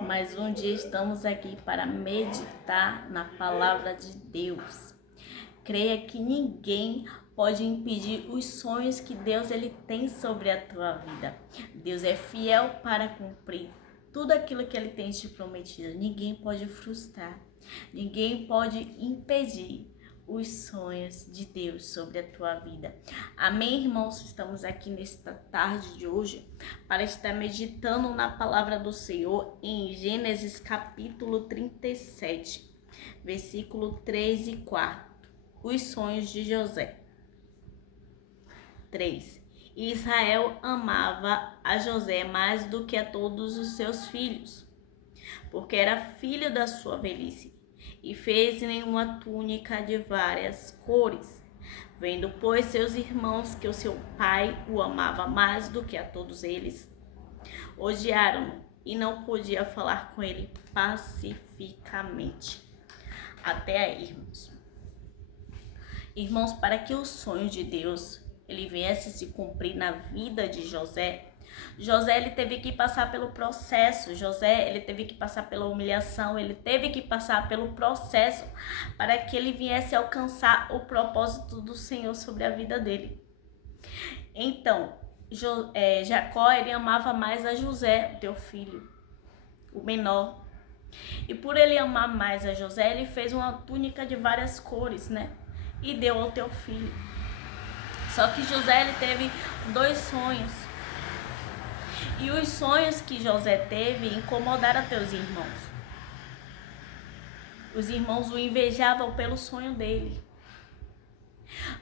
Mais um dia estamos aqui para meditar na palavra de Deus. Creia que ninguém pode impedir os sonhos que Deus ele tem sobre a tua vida. Deus é fiel para cumprir tudo aquilo que ele tem te prometido. Ninguém pode frustrar, ninguém pode impedir os sonhos de Deus sobre a tua vida. Amém, irmãos? Estamos aqui nesta tarde de hoje para estar meditando na palavra do Senhor em Gênesis capítulo 37, versículo 3 e 4. Os sonhos de José. 3. Israel amava a José mais do que a todos os seus filhos, porque era filho da sua velhice, e fez-lhe uma túnica de várias cores. Vendo, pois, seus irmãos que o seu pai o amava mais do que a todos eles, odiaram-no e não podia falar com ele pacificamente. Até aí, irmãos. Irmãos, para que o sonho de Deus ele viesse se cumprir na vida de José, ele teve que passar pelo processo. Ele teve que passar pela humilhação, ele teve que passar pelo processo para que ele viesse alcançar o propósito do Senhor sobre a vida dele. Então, Jacó ele amava mais a José, teu filho, o menor. E por ele amar mais a José, ele fez uma túnica de várias cores, né? E deu ao teu filho. Só que José ele teve 2 sonhos. E os sonhos que José teve incomodaram teus irmãos. Os irmãos o invejavam pelo sonho dele.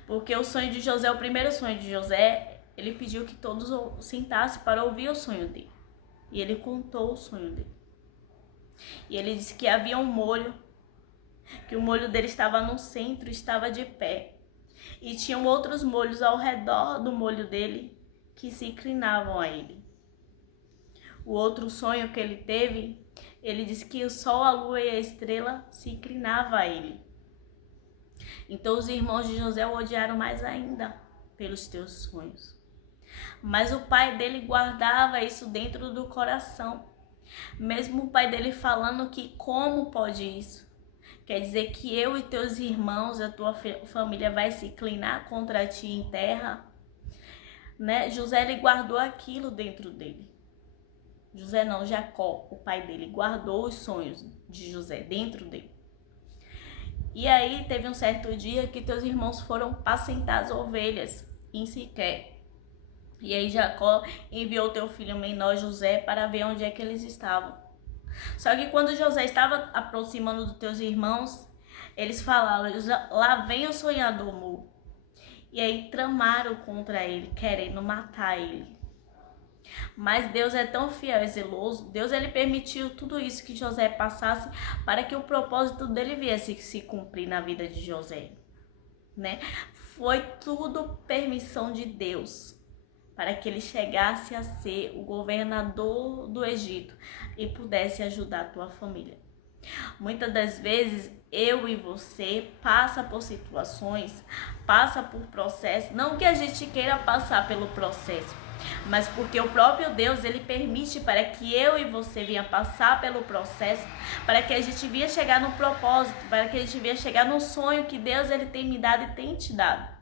Porque o sonho de José, o primeiro sonho de José, ele pediu que todos sentassem para ouvir o sonho dele. E ele contou o sonho dele. E ele disse que havia um molho, que o molho dele estava no centro, estava de pé. E tinham outros molhos ao redor do molho dele que se inclinavam a ele. O outro sonho que ele teve, ele disse que o sol, a lua e a estrela se inclinavam a ele. Então os irmãos de José o odiaram mais ainda pelos teus sonhos. Mas o pai dele guardava isso dentro do coração. Mesmo o pai dele falando que como pode isso? Quer dizer que eu e teus irmãos, a tua família vai se inclinar contra ti em terra? Né? José ele guardou aquilo dentro dele. Jacó, o pai dele, guardou os sonhos de José dentro dele. E aí teve um certo dia que teus irmãos foram pacentar as ovelhas em Siquém. E aí Jacó enviou teu filho menor José para ver onde é que eles estavam. Só que quando José estava aproximando dos teus irmãos, eles falaram: lá vem o sonhador mu. E aí tramaram contra ele, querendo matar ele. Mas Deus é tão fiel e zeloso. Deus ele permitiu tudo isso que José passasse para que o propósito dele viesse se cumprir na vida de José, né? Foi tudo permissão de Deus para que ele chegasse a ser o governador do Egito e pudesse ajudar a tua família. Muitas das vezes eu e você passa por situações, passa por processos, não que a gente queira passar pelo processo, mas porque o próprio Deus ele permite para que eu e você venha passar pelo processo, para que a gente venha chegar no propósito, para que a gente venha chegar no sonho que Deus ele tem me dado e tem te dado.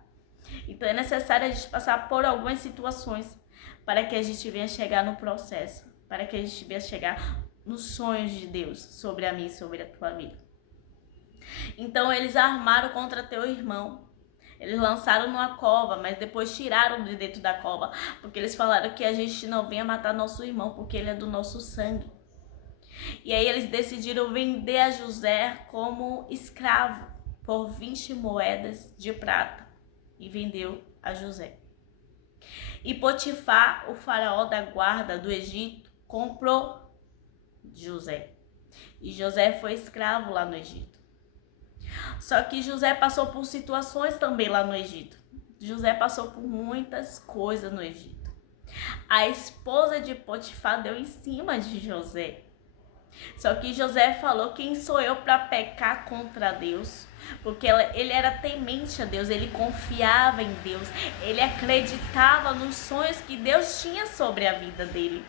Então é necessário a gente passar por algumas situações para que a gente venha chegar no processo, para que a gente venha chegar nos sonhos de Deus sobre a mim e sobre a tua vida. Então eles armaram contra teu irmão. Eles lançaram numa cova, mas depois tiraram de dentro da cova, porque eles falaram que a gente não venha matar nosso irmão, porque ele é do nosso sangue. E aí eles decidiram vender a José como escravo por 20 moedas de prata. E vendeu a José. E Potifar, o faraó da guarda do Egito, comprou José. E José foi escravo lá no Egito. Só que José passou por situações também lá no Egito. José passou por muitas coisas no Egito. A esposa de Potifar deu em cima de José. Só que José falou: quem sou eu para pecar contra Deus? Porque ele era temente a Deus, ele confiava em Deus, ele acreditava nos sonhos que Deus tinha sobre a vida dele.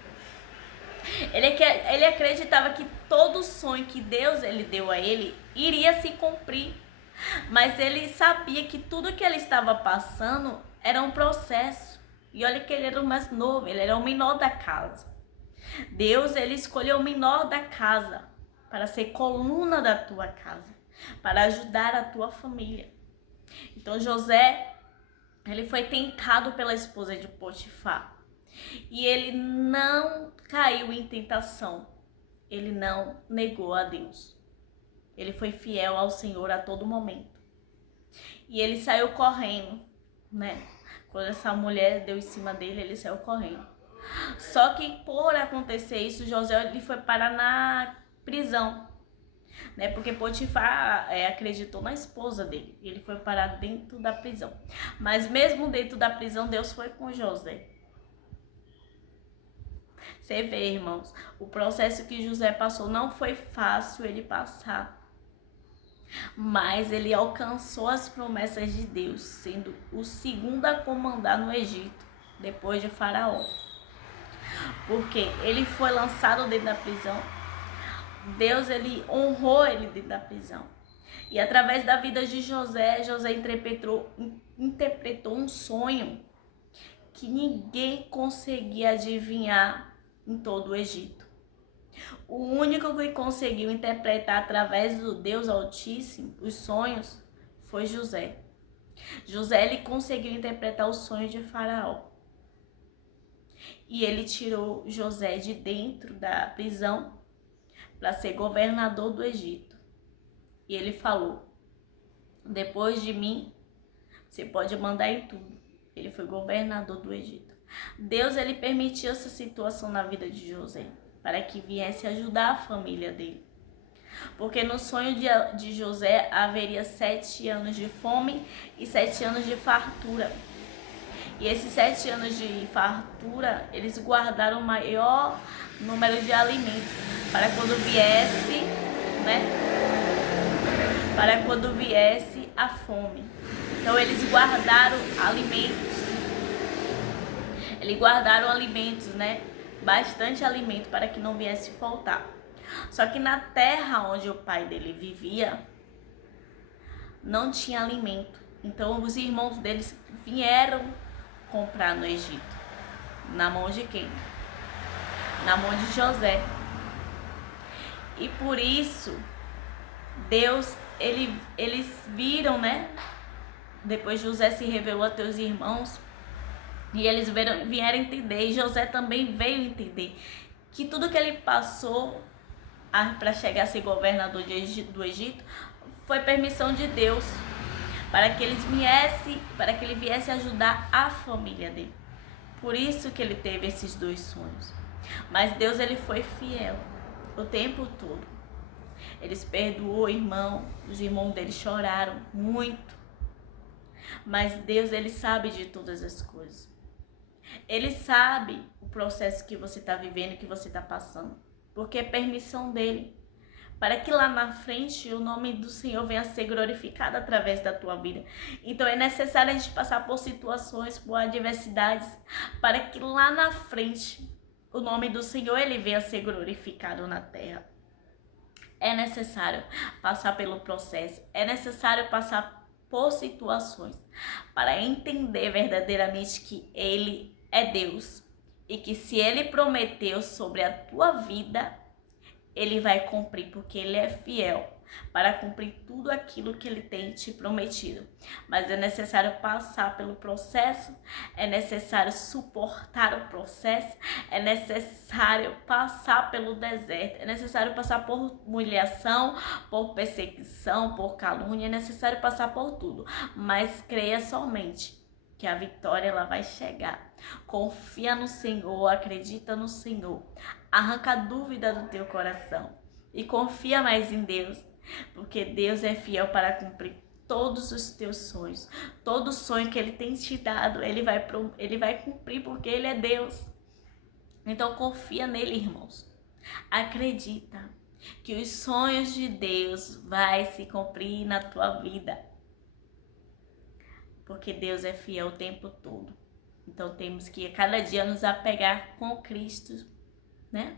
Ele acreditava que todo sonho que Deus ele deu a ele iria se cumprir. Mas ele sabia que tudo que ele estava passando era um processo. E olha que ele era o mais novo, ele era o menor da casa. Deus, ele escolheu o menor da casa para ser coluna da tua casa, para ajudar a tua família. Então José, ele foi tentado pela esposa de Potifar. E ele não caiu em tentação. Ele não negou a Deus. Ele foi fiel ao Senhor a todo momento. E ele saiu correndo, né? Quando essa mulher deu em cima dele, ele saiu correndo. Só que por acontecer isso, José ele foi parar na prisão, né? Porque Potifar acreditou na esposa dele. Ele foi parar dentro da prisão. Mas mesmo dentro da prisão, Deus foi com José. Você vê, irmãos, o processo que José passou não foi fácil ele passar. Mas ele alcançou as promessas de Deus, sendo o segundo a comandar no Egito, depois de Faraó. Porque ele foi lançado dentro da prisão. Deus, ele honrou ele dentro da prisão. E através da vida de José, José interpretou um sonho que ninguém conseguia adivinhar em todo o Egito. O único que conseguiu interpretar através do Deus Altíssimo os sonhos foi José. José ele conseguiu interpretar o sonho de Faraó. E ele tirou José de dentro da prisão para ser governador do Egito. E ele falou: depois de mim, você pode mandar em tudo. Ele foi governador do Egito. Deus ele permitiu essa situação na vida de José para que viesse ajudar a família dele. Porque no sonho de José haveria 7 anos de fome e 7 anos de fartura. E esses 7 anos de fartura, eles guardaram o maior número de alimentos para quando viesse, né? Para quando viesse a fome. Então eles guardaram alimentos. Eles guardaram alimentos, né? Bastante alimento para que não viesse faltar. Só que na terra onde o pai dele vivia, não tinha alimento. Então os irmãos deles vieram comprar no Egito. Na mão de quem? Na mão de José. E por isso, Deus, eles viram, né? Depois José se revelou a teus irmãos. E eles vieram entender, e José também veio entender que tudo que ele passou para chegar a ser governador do Egito foi permissão de Deus, para que ele viesse ajudar a família dele. Por isso que ele teve esses 2 sonhos. Mas Deus ele foi fiel o tempo todo. Eles perdoou o irmão, os irmãos dele choraram muito. Mas Deus ele sabe de todas as coisas. Ele sabe o processo que você está vivendo, que você está passando. Porque é permissão dele. Para que lá na frente o nome do Senhor venha a ser glorificado através da tua vida. Então é necessário a gente passar por situações, por adversidades, para que lá na frente o nome do Senhor ele venha a ser glorificado na terra. É necessário passar pelo processo, é necessário passar por situações para entender verdadeiramente que Ele é Deus e que se Ele prometeu sobre a tua vida, Ele vai cumprir, porque Ele é fiel para cumprir tudo aquilo que Ele tem te prometido. Mas é necessário passar pelo processo, é necessário suportar o processo, é necessário passar pelo deserto, é necessário passar por humilhação, por perseguição, por calúnia, é necessário passar por tudo. Mas creia somente que a vitória ela vai chegar. Confia no Senhor, acredita no Senhor. Arranca a dúvida do teu coração e confia mais em Deus, porque Deus é fiel para cumprir todos os teus sonhos. Todo sonho que Ele tem te dado, Ele vai cumprir, porque Ele é Deus. Então confia nele, irmãos. Acredita que os sonhos de Deus vai se cumprir na tua vida, porque Deus é fiel o tempo todo. Então temos que a cada dia nos apegar com Cristo, né?